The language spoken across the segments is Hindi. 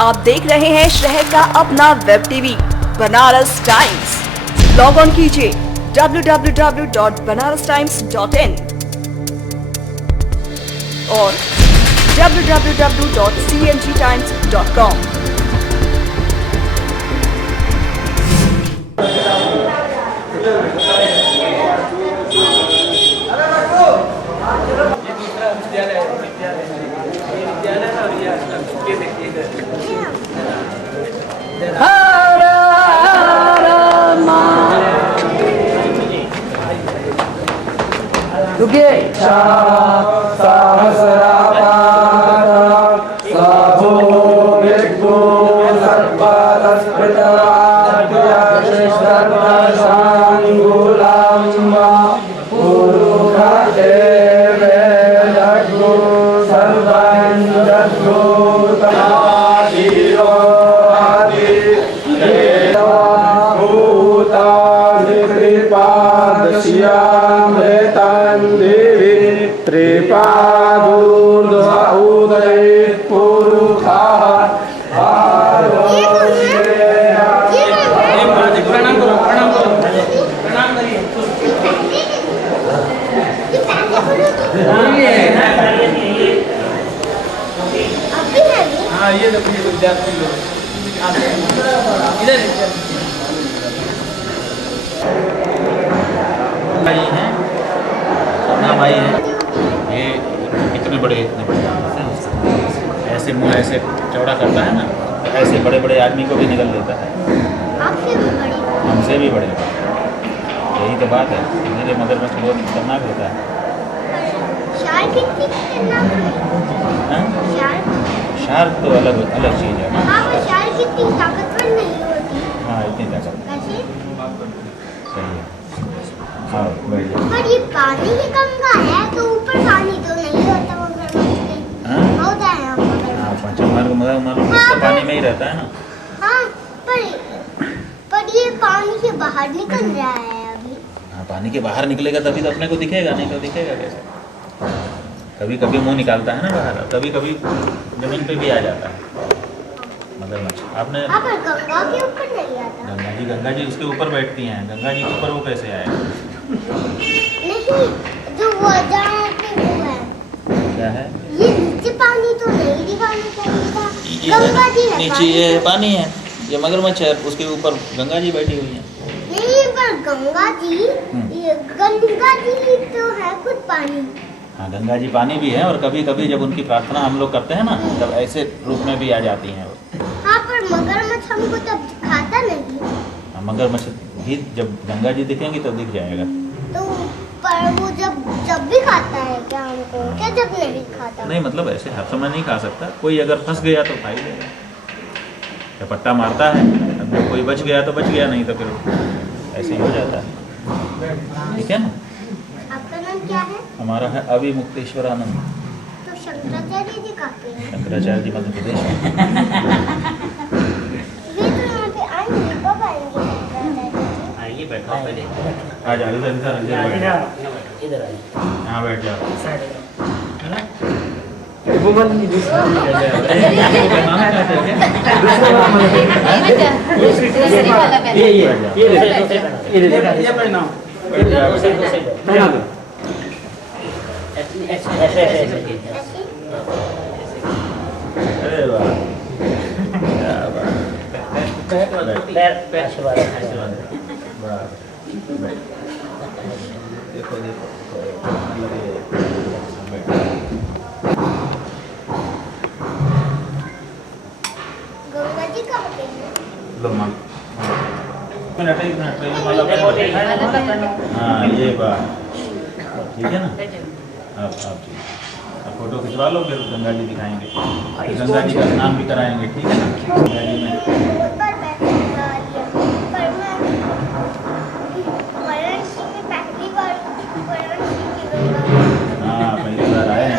आप देख रहे हैं शहर का अपना web TV Banaras times. Log on कीजिए www.banarastimes.in और www.cngtimes.com। ये देखिए विद्यार्थी लोग इधर भाई हैं, अपना भाई है। ये इतने बड़े ऐसे मुंह ऐसे चौड़ा करता है ना, तो ऐसे बड़े बड़े आदमी को भी निकल देता है। हमसे भी बड़े। यही तो बात है, मेरे मगरमच्छ बहुत खतरनाक होता है। शार्क तो अलग चीज़ है। शार्क इतनी ताकतवर नहीं होती। हाँ, इतनी ताकतवर सही है। हाँ, पर ये पानी की गंगा है तो ऊपर पानी तो नहीं होता होता है। हाँ, मगर पानी में ही रहता है ना। हाँ, पर ये पानी से बाहर निकल रहा है अभी। हाँ, पानी के बाहर निकलेगा तभी तो अपने को दिखेगा, नहीं तो दिखेगा कैसे? कभी कभी मुंह निकालता है ना बाहर, कभी कभी जमीन पे भी आ जाता है मगरमच्छ। आपने गंगा के ऊपर नहीं आता। गंगा जी उसके ऊपर बैठती हैं। गंगा जी के ऊपर वो कैसे आएगा? नहीं, जो वो जहाँ पे वो है। क्या है? ये नीचे पानी तो नहीं दिखाना चाहिए था। गंगा जी है नीचे ये पानी है, ये मगरमच्छ है, उसके ऊपर गंगा जी बैठी हुई है। नहीं, पर गंगा जी तो है खुद पानी। हाँ, गंगा जी पानी भी है, और कभी कभी जब उनकी प्रार्थना हम लोग करते हैं ना, तब ऐसे रूप में भी आ जाती हैं वो। हाँ, पर मगरमच्छ हमको तब खाता नहीं। हाँ, मगरमच्छ भी जब गंगा जी दिखेंगी तब दिख जाएगा। तो पर वो जब भी खाता है क्या हमको, क्या जब नहीं खाता? नहीं, मतलब ऐसे हर समय नहीं खा सकता। कोई अगर फंस गया तो खा ही लेगा, पट्टा मारता है। अब जब कोई बच गया तो बच गया, नहीं तो फिर ऐसे ही हो जाता है। ठीक है ना? आपका नाम क्या है? हमारा है अभिमुक्तेश्वरानंद। तो शंकराचार्य जी कहाँ पे हैं? शंकराचार्य जी मध्य प्रदेश में। वे तो यहाँ पे आएंगे, कब आएंगे शंकराचार्य जी? आइए, बैठो पहले। आ जाओ, इधर इधर यहाँ बैठ जाओ। अरे वाह, देखो गंगा जी कहाँ पे हैं? हाँ, ये बात ठीक है ना। आप फोटो खिंचवा लो, फिर गंगा जी दिखाएंगे, गंगा जी का स्नान भी कराएंगे। ठीक है ना? गंगा जी में हाँ, पहली बार आए हैं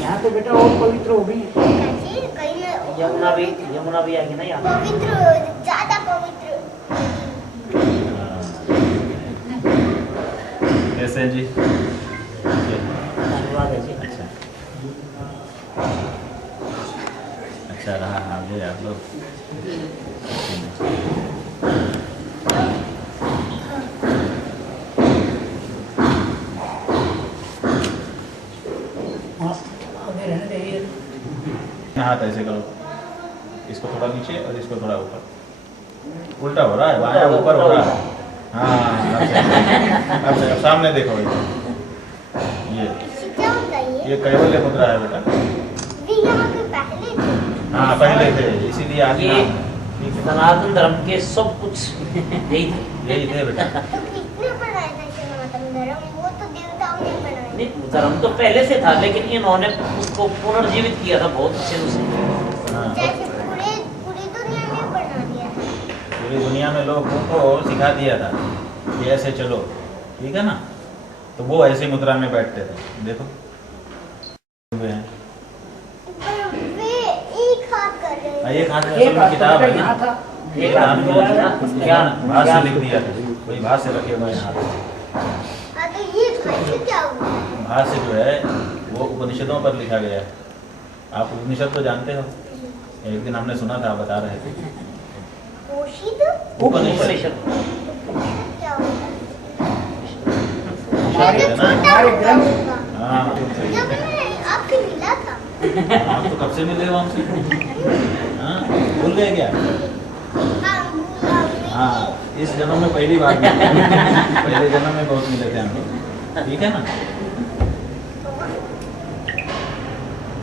यहाँ तो बेटा और पवित्र होगी। यमुना भी आएगी ना यहाँ। पवित्र, ज्यादा पवित्र। कैसे हैं जी? धन्यवाद है जी। अच्छा, अच्छा रहा आगे आप लोग। आगे रहने दे ये। हाथ ऐसे करो, इसको थोड़ा नीचे और इसको थोड़ा ऊपर, उल्टा हो रहा है, बायां ऊपर हो रहा है। हाँ अब से अब सामने देखो ये इससे क्या होता है ये कैवल्य मुद्रा है बेटा। ये यहाँ पे पहले थे। हाँ पहले थे, इसीलिए आज ये सनातन धर्म के सब कुछ यही थे। यही थे बेटा। तो किसने बनाया था सनातन धर्म? वो तो देवताओं ने बनाया। नहीं धर्म तो पहले से था, लेकिन इन्होंने उसको पुनर्जीवित किया था बहुत अच्छे से। हाँ, जैसे पूरी दुनिया में बना दिया था। पूरी दुनिया में लोगों को सिखा दिया था कि ऐसे चलो, ठीक है ना। तो वो ऐसी मुद्रा में बैठते थे, देखो वे हैं। पर वे एक हाथ कर रहे हैं। एक हाथ में एक असल में हाथ किताब है यहाँ ना, था। एक हाथ में ज्ञान भाष्य लिख दिया था, कोई भाष्य रखे हुए हैं हाथ में। हाँ तो ये भाष्य क्या हुआ? भाष्य जो है वो उपनिषदों पर लिखा गया है। आप उपनिषद तो जानते हो, एक दिन हमने सुना था, आप बता रहे थे। पोषित उपनिषद क्या होता है? हमारे शायद ना? छोटा हमारे होता ग्रंथ। होगा। हाँ सही जब है। मैंने आपसे मिला था। आप तो कब से मिले हो हमसे? हाँ भूल गए क्या? हाँ, भूला मैं। हाँ इस जन्म में पहली बार मिले। पहले जन्म में बहुत मिले थे हम लोग, ठीक है ना।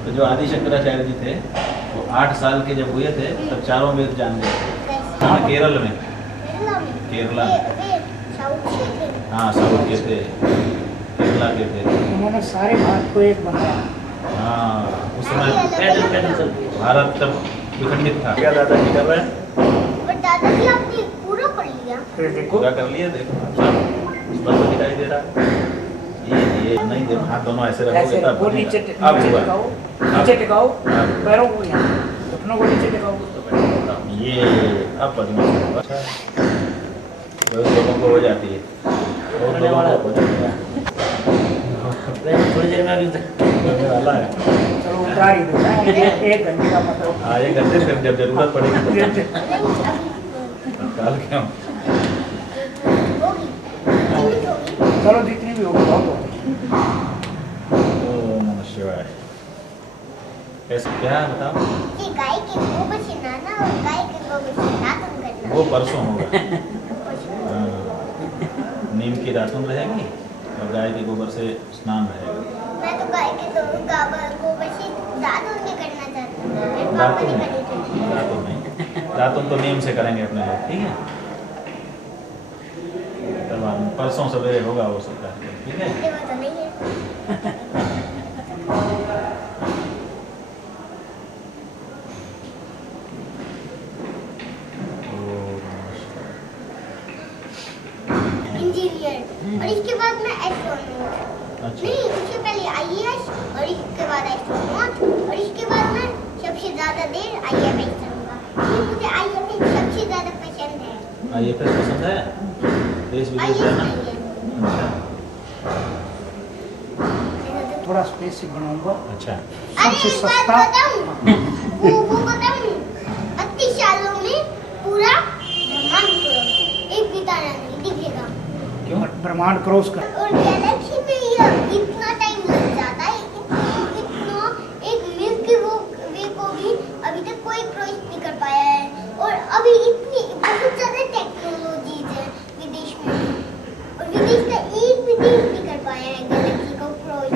तो जो आदि शंकराचार्य जी थे वो 8 साल के जब हुए थे तब चारों वेद जान गए थे। हाँ, केरल में। केरला। वे साउथ से थे। हाँ साउथ के थे, केरला के थे। उन्होंने सारे भारत को एक बनाया। हाँ उस समय पैदल पैदल चलती है। भारत तब विखंडित था। क्या दादाजी कर रहे हैं? पर दादाजी आपने पूरा पढ़ लिया। फिर देखो पूरा कर लिए, देखो स्पष्ट दिखाई दे रहा है। ये नहीं देखो, हाथ दोनों ऐसे रखोगे ऐसे तब रखो, बनेगा। नीचे अब नीचे हुआ। टिकाओ, नीचे टिकाओ, पैरों को यहाँ, घुटनों को नीचे टिकाओ। ये अब पद्मा अच्छा बहुत लोगों को हो जाती है, बहुत लोगों को हो जाती है। थोड़ी देर में अभी होने वाला है। चलो उतार ही दो ना, एक घंटे का मतलब। हाँ ये घंटे फिर जब जरूरत पड़ेगी तो नहीं, अभी तत्काल क्यों। होगी। सीमित होगी। चलो जितनी भी होगी बहुत होगी। ओम नमः शिवाय। कैसे क्या है बताओ? कि गाय के गोबर से नहाना और गाय के गोबर से दातुन करना। वो परसों होगा। हाँ, नीम की दातुन रहेगी और गाय के गोबर से स्नान रहेगा। मैं तो गाय के गोबर से दातुन नहीं करना चाहती हूँ। मेरे पापा दातुन ने करी थी। दातुन नहीं, दातुन तो नीम से करेंगे अपने लोग, ठीक है। तब परसों सवेरे होगा वो सब कार्य, ठीक है। वो तो नहीं है। इंजीनियर और इसके बाद मैं एस्ट्रोनॉट। अच्छा नहीं, उससे पहले आईएएस और इसके बाद एस्ट्रोनॉट और इसके बाद मैं सबसे ज्यादा देर आईएफएस करूंगा। क्योंकि मुझे आईएफएस सबसे ज्यादा पसंद है। आईएफएस पसंद है, देश विदेश जाना। अच्छा थोड़ा स्पेसिफिक बनाऊंगा। अच्छा अरे सबसे एक बात सस्ता। बताऊं? वो बताऊं? 32 सालों में पूरा ब्रह्मांड को एक भी तारा नहीं दिखेगा। क्यों? ब्रह्मांड क्रॉस कर। और गैलेक्सी में ये इतना टाइम लग जाता है, इतना एक मिल्की वे को भी अभी तक कोई क्रॉस नहीं कर पाया है। और अभी इतनी बहुत ज्यादा टेक्नोलॉजीज है विदेश में, और विदेश का एक भी देश नहीं कर पाया है गैलेक्सी को क्रॉस।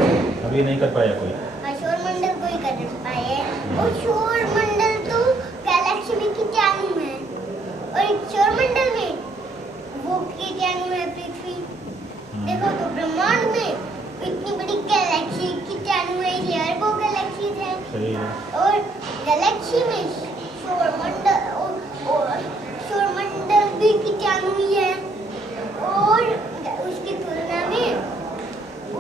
अभी नहीं कर पाया कोई। सौरमंडल को ही कर पाया है। और सौरमंडल तो गैलेक्सी में कीटाणु है, और एक सौरमंडल में वो कीटाणु है पृथ्वी। देखो तो ब्रह्मांड में इतनी बड़ी गैलेक्सी कीटाणु है, इसलिए अरबों गैलेक्सीज है। सही है। और गैलेक्सी में सौरमंडल और सौरमंडल भी कीटाणु ही है, और उसकी तुलना में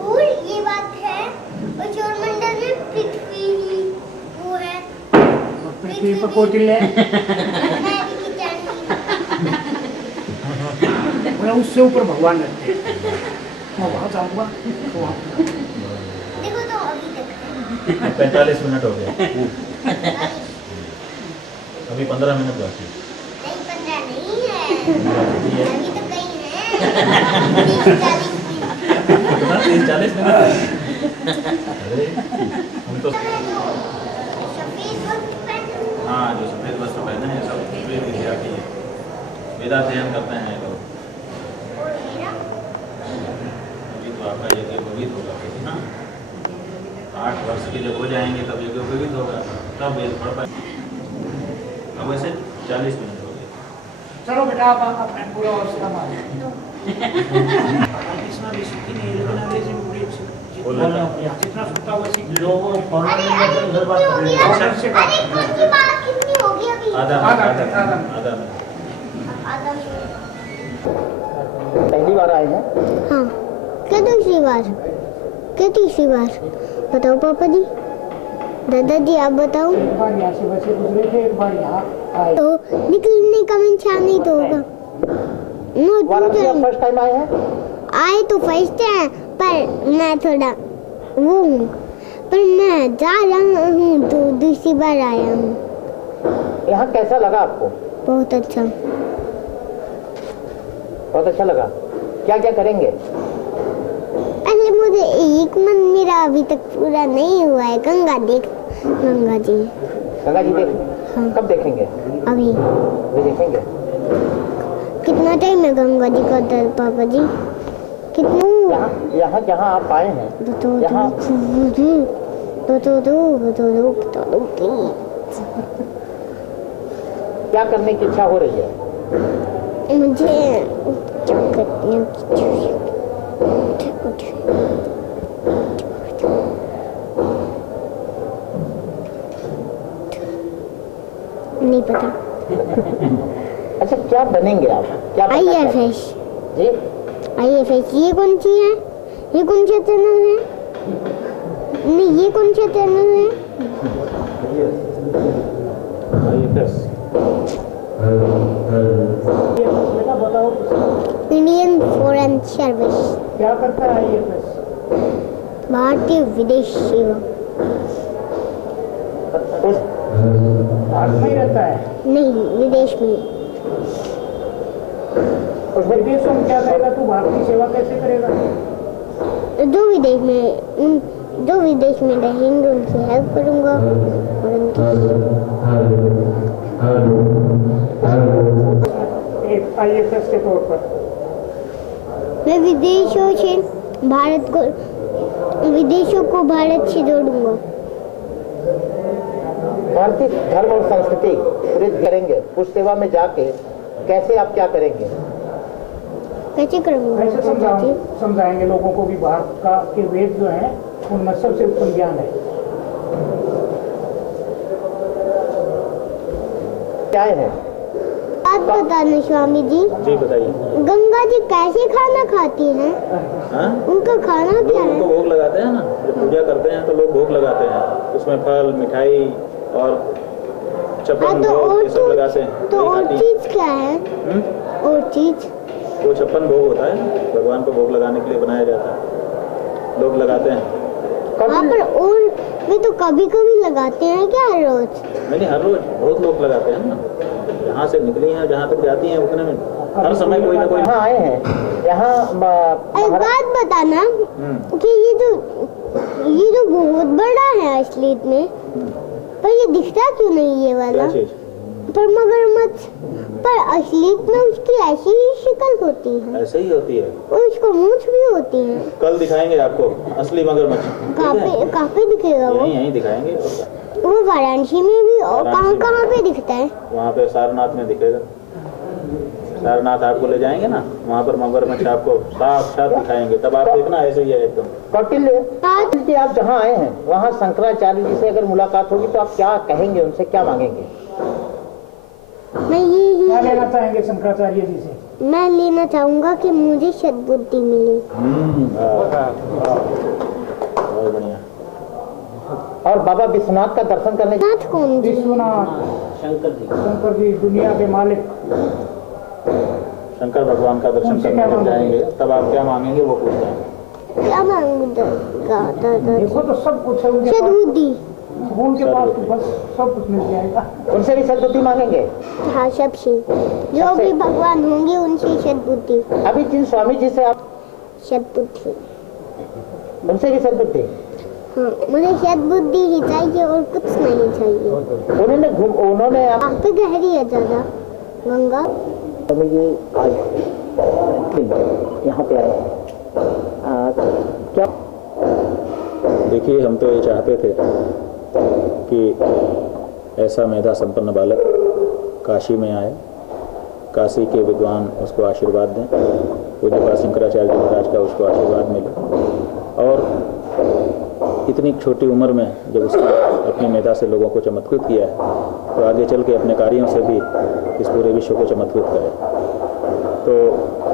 और ये बात है, और सौरमंडल में पृथ्वी ही वो है। और पृथ्वी पर कौटिल्य है। मैं भी कीटाणु ही हूँ। मतलब उससे ऊपर भगवान रहते हैं। मैं वहाँ जाऊँगा तो वहाँ देखो तो अभी तक है। 45 मिनट हो गए। अभी 15 मिनट बाकी नहीं 15 नहीं है, है। अभी तो कहीं है 30-40 मिनट। कितना 30-40 मिनट? अरे हम तो सफेद वस्त्र पहने। हाँ, जो सफेद वस्त्र पहने हैं सब वेद विद्या की वेदाध्ययन करते हैं लोग। और मेरा अभी तो आपका यज्ञोपवीत होगा फिर ना, 8 वर्ष के जब हो जाएंगे तब यज्ञोपवीत होगा, तब वेद पढ़ पाए। अब वैसे 40 मिनट हो गए। चलो बेटा आप अपना पूरा अवस्था मान इसमें भी सीखी नहीं लेकिन अंग्रेजी में पूरी बोल लेता हूँ। जितना सुनता हुआ सीख लोगों को अरे अरे कितनी हो गई? अरे कौन सी बात कितनी हो गई अभी? आधा आधा मिनट, मिनट, आधा आधा मिनट। आधा मिनट। पहली बार आए हैं? हाँ, क्या दूसरी बार? क्या तीसरी बार? बताओ पापा जी। दादाजी आप बताओ। एक बार यहाँ से बच्चे गुजरे थे, एक बार यहाँ आए। तो निकलने का इंसान नहीं तो होगा। नो वाराणसी आप टू फर्स्ट टाइम आए हैं? आए तो फर्स्ट है, पर मैं थोड़ा वो हूँ, पर मैं जा रहा हूँ तो दूसरी बार आया हूँ। यहाँ कैसा लगा आपको? बहुत अच्छा। बहुत अच्छा लगा। क्या क्या करेंगे? पहले मुझे एक मन मेरा अभी तक पूरा नहीं हुआ है, गंगा देख, गंगा जी। गंगा जी देख हाँ। कब देखेंगे? अभी अभी देखेंगे। कितना टाइम है गंगा जी का दर पापा जी? कितना? यहाँ यहाँ जहाँ आप आए हैं यहाँ क्या करने की इच्छा हो रही है? मुझे क्या करने की नहीं पता। अच्छा क्या बनेंगे आप? क्या बनना चाहते हैं? IFS जी IFS ये कौन सी है? ये कौन सा चैनल है? नहीं ये कौन सा चैनल है? बेटा बताओ इंडियन फॉरेन सर्विस, क्या करता है IFS? भारतीय विदेश सेवा। उस भारत में ही रहता है। नहीं विदेश में। उसमें विदेशों में क्या करेगा तू? भारतीय सेवा कैसे करेगा? जो विदेश में रहेंगे उनकी हेल्प करूंगा और एक IFS के तौर पर मैं विदेशों को भारत से जोड़ूंगा। भारतीय धर्म और संस्कृति प्रेरित करेंगे। उस सेवा में जाके कैसे आप क्या करेंगे? कैसे करूंगा? कैसे समझाएंगे लोगों को भी भारत का के वेद जो है उनमें सबसे उत्तम ज्ञान है। क्या है? बात बताना स्वामी जी, जी बताइए। गंगा जी कैसे खाना खाती हैं? हाँ? उनका खाना क्या लोग उनको है? भोग लगाते हैं ना, जब पूजा करते हैं तो लोग भोग लगाते हैं, उसमें फल मिठाई और छप्पन हाँ, तो भोग और ये सब लगाते हैं। तो और खाती। चीज क्या है? और चीज वो 56 भोग होता है, भगवान को भोग लगाने के लिए बनाया जाता है, लोग लगाते हैं। वहाँ पर और वे तो कभी कभी लगाते हैं क्या हर रोज? नहीं हर रोज बहुत लोग लगाते हैं ना, यहाँ से निकली हैं जहाँ तक जाती हैं उतने में हर समय कोई ना कोई। यहाँ आए हैं यहाँ एक बात बताना कि ये जो बहुत बड़ा है असलियत में, पर ये दिखता क्यों नहीं ये वाला? क्या चीज? पर मगरमच्छ, पर असलियत में उसकी ऐसी ही शक्ल होती है ऐसे ही होती है। और उसको मूंछ भी होती है। कल दिखाएंगे आपको असली मगरमच्छ। कहाँ पे दिखेगा वो? यहीं दिखाएंगे। वो वाराणसी में भी और वाराणसी कहाँ पे दिखता है? वहाँ पे सारनाथ में दिखेगा। सारनाथ आपको ले जाएंगे ना, वहाँ पर मगरमच्छ आपको साक्षात दिखाएंगे, तब आप देखना ऐसे ही है एकदम। कौटिल्य आप जहाँ आए हैं वहाँ शंकराचार्य जी से अगर मुलाकात होगी तो आप क्या कहेंगे, उनसे क्या मांगेंगे? मैं क्या लेना चाहेंगे शंकराचार्य जी से? मैं लेना चाहूंगा कि मुझे सद्बुद्धि मिले। बहुत बढ़िया। और बाबा विश्वनाथ का दर्शन करने नाथ कौन जी? विश्वनाथ शंकर जी दुनिया के मालिक। शंकर भगवान का दर्शन उनसे करने क्या जब मांगेंगे? जाएंगे तब आप क्या मांगेंगे वो पूछते हैं। क्या मांगूंगा? देखो तो सब कुछ है उनके पास। सद्बुद्धि। उनके पास तो बस सब कुछ मिल जाएगा। उनसे भी सद्बुद्धि मांगेंगे? हाँ, सबसे जो भी भगवान होंगे उनसे सद्बुद्धि। अभी जिन स्वामी जी से आप सद्बुद्धि, उनसे भी सद्बुद्धि? हाँ, मुझे सद्बुद्धि ही चाहिए और कुछ नहीं चाहिए। उन्होंने आप पे गहरी है ज्यादा गंगा। ये आज यहाँ पे आए क्या? देखिए, हम तो ये चाहते थे कि ऐसा मेधा संपन्न बालक काशी में आए, काशी के विद्वान उसको आशीर्वाद दें, पूज्यपाद शंकराचार्य जी महाराज का उसको आशीर्वाद मिले, और इतनी छोटी उम्र में जब उसने अपनी मेधा से लोगों को चमत्कृत किया है तो आगे चल के अपने कार्यों से भी इस पूरे विश्व को चमत्कृत करे। तो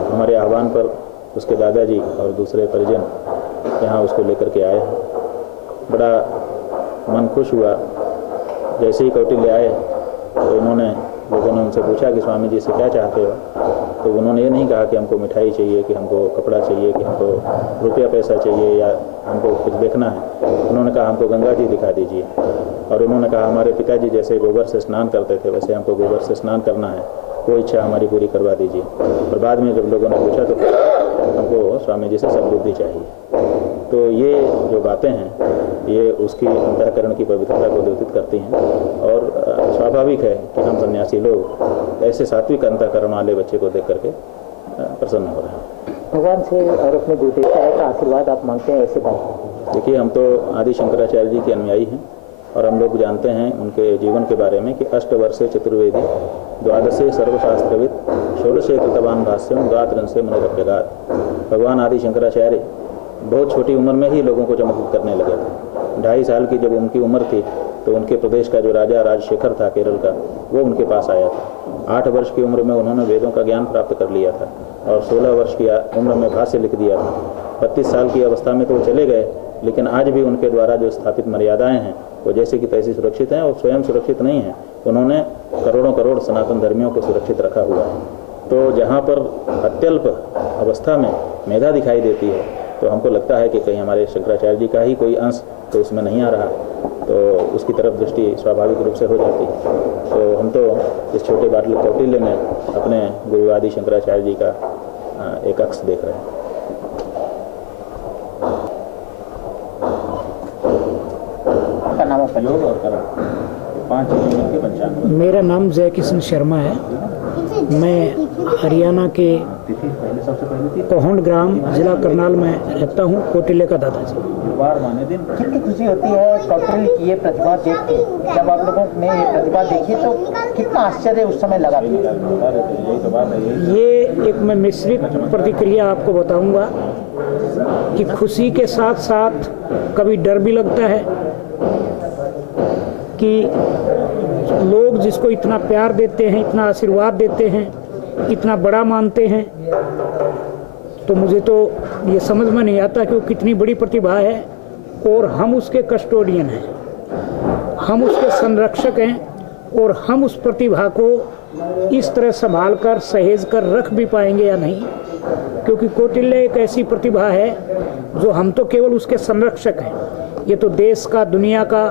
हमारे आह्वान पर उसके दादाजी और दूसरे परिजन यहाँ उसको लेकर के आए हैं। बड़ा मन खुश हुआ। जैसे ही कौटिल्य आए तो लोगों ने उनसे पूछा कि स्वामी जी से क्या चाहते हो, तो उन्होंने ये नहीं कहा कि हमको मिठाई चाहिए, कि हमको कपड़ा चाहिए, कि हमको रुपया पैसा चाहिए या हमको कुछ देखना है। उन्होंने कहा हमको गंगा जी दिखा दीजिए, और उन्होंने कहा हमारे पिताजी जैसे गोबर से स्नान करते थे वैसे हमको गोबर से स्नान करना है, वो इच्छा हमारी पूरी करवा दीजिए। और बाद में जब लोगों ने पूछा तो हमको स्वामी जी से सद्बुद्धि चाहिए। तो ये जो बातें हैं ये उसकी अंतःकरण की पवित्रता को द्योतित करती हैं, और स्वाभाविक है कि हम सन्यासी लोग ऐसे सात्विक अंतःकरण वाले बच्चे को देख करके प्रसन्न हो रहे हैं। भगवान से और अपने गुरुदेव का आशीर्वाद आप मांगते हैं ऐसे बात? देखिए, हम तो आदि शंकराचार्य जी के अनुयायी हैं, और हम लोग जानते हैं उनके जीवन के बारे में कि अष्टवर्षे चतुर्वेदी, द्वादशे सर्वशास्त्रविद, षोडशे कृतवान भाष्यम, गात्रंसे मुनिरभ्यगात। भगवान आदि शंकराचार्य बहुत छोटी उम्र में ही लोगों को चमत्कृत करने लगे थे। 2.5 साल की जब उनकी उम्र थी तो उनके प्रदेश का जो राजा राजशेखर था केरल का, वो उनके पास आया था। 8 वर्ष की उम्र में उन्होंने वेदों का ज्ञान प्राप्त कर लिया था, और 16 वर्ष की उम्र में भाष्य लिख दिया था। 32 साल की अवस्था में तो वो चले गए, लेकिन आज भी उनके द्वारा जो स्थापित मर्यादाएं हैं वो जैसे कि तैसी सुरक्षित हैं, और स्वयं सुरक्षित नहीं हैं। उन्होंने करोड़ों करोड़ सनातन धर्मियों को सुरक्षित रखा हुआ है। तो जहाँ पर अत्यल्प अवस्था में मेधा दिखाई देती है तो हमको लगता है कि कहीं हमारे शंकराचार्य जी का ही कोई अंश तो उसमें नहीं आ रहा, तो उसकी तरफ दृष्टि स्वाभाविक रूप से हो जाती है। तो हम तो इस छोटे बाटल कौटिल्य में अपने गुरु आदि शंकराचार्य जी का एक अक्ष देख रहे हैं। का नाम योग और करण 5 चीज़ों के पंचांग। मेरा नाम जय किशन शर्मा है। मैं हरियाणा के कोहंड ग्राम जिला करनाल में रहता हूँ, कौटिल्य का दादाजी। कितनी खुशी होती है कौटिल्य की ये प्रतिभा देख के? जब आप लोगों ने ये प्रतिभा देखी तो कितना आश्चर्य उस समय लगा? ये एक मैं मिश्रित प्रतिक्रिया आपको बताऊंगा कि खुशी के साथ साथ कभी डर भी लगता है कि लोग जिसको इतना प्यार देते हैं, इतना आशीर्वाद देते हैं, इतना बड़ा मानते हैं, तो मुझे तो ये समझ में नहीं आता कि वो कितनी बड़ी प्रतिभा है, और हम उसके कस्टोडियन हैं, हम उसके संरक्षक हैं, और हम उस प्रतिभा को इस तरह संभाल कर सहेज कर रख भी पाएंगे या नहीं। क्योंकि कौटिल्य एक ऐसी प्रतिभा है जो हम तो केवल उसके संरक्षक हैं, ये तो देश का, दुनिया का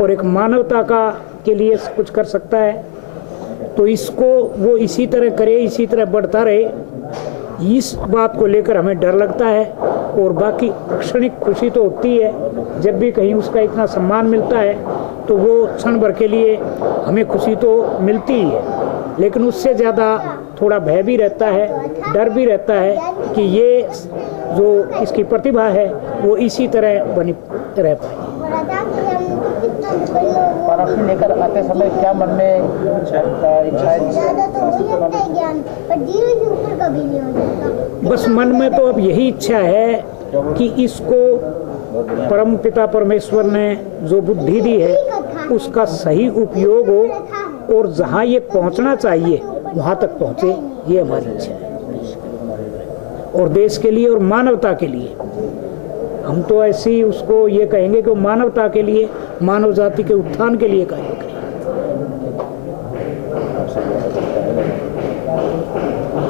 और एक मानवता का के लिए कुछ कर सकता है। तो इसको वो इसी तरह करे, इसी तरह बढ़ता रहे, इस बात को लेकर हमें डर लगता है। और बाकी क्षणिक खुशी तो होती है, जब भी कहीं उसका इतना सम्मान मिलता है तो वो क्षण भर के लिए हमें खुशी तो मिलती ही है, लेकिन उससे ज़्यादा थोड़ा भय भी रहता है, डर भी रहता है कि ये जो इसकी प्रतिभा है वो इसी तरह बनी रह पाए। पराशक्ति लेकर आते समय क्या मन में इच्छाएं? ज्यादा तो हो जाता है ज्ञान, पर धीरे से ऊपर कभी नहीं हो जाता। बस मन में तो अब यही इच्छा है कि इसको परम पिता परमेश्वर ने जो बुद्धि दी है उसका सही उपयोग हो, और जहाँ ये पहुँचना चाहिए वहाँ तक पहुँचे, ये हमारी इच्छा है। और देश के लिए और मानवता के लिए हम तो ऐसी उसको ये कहेंगे कि मानवता के लिए, मानव जाति के उत्थान के लिए कहें।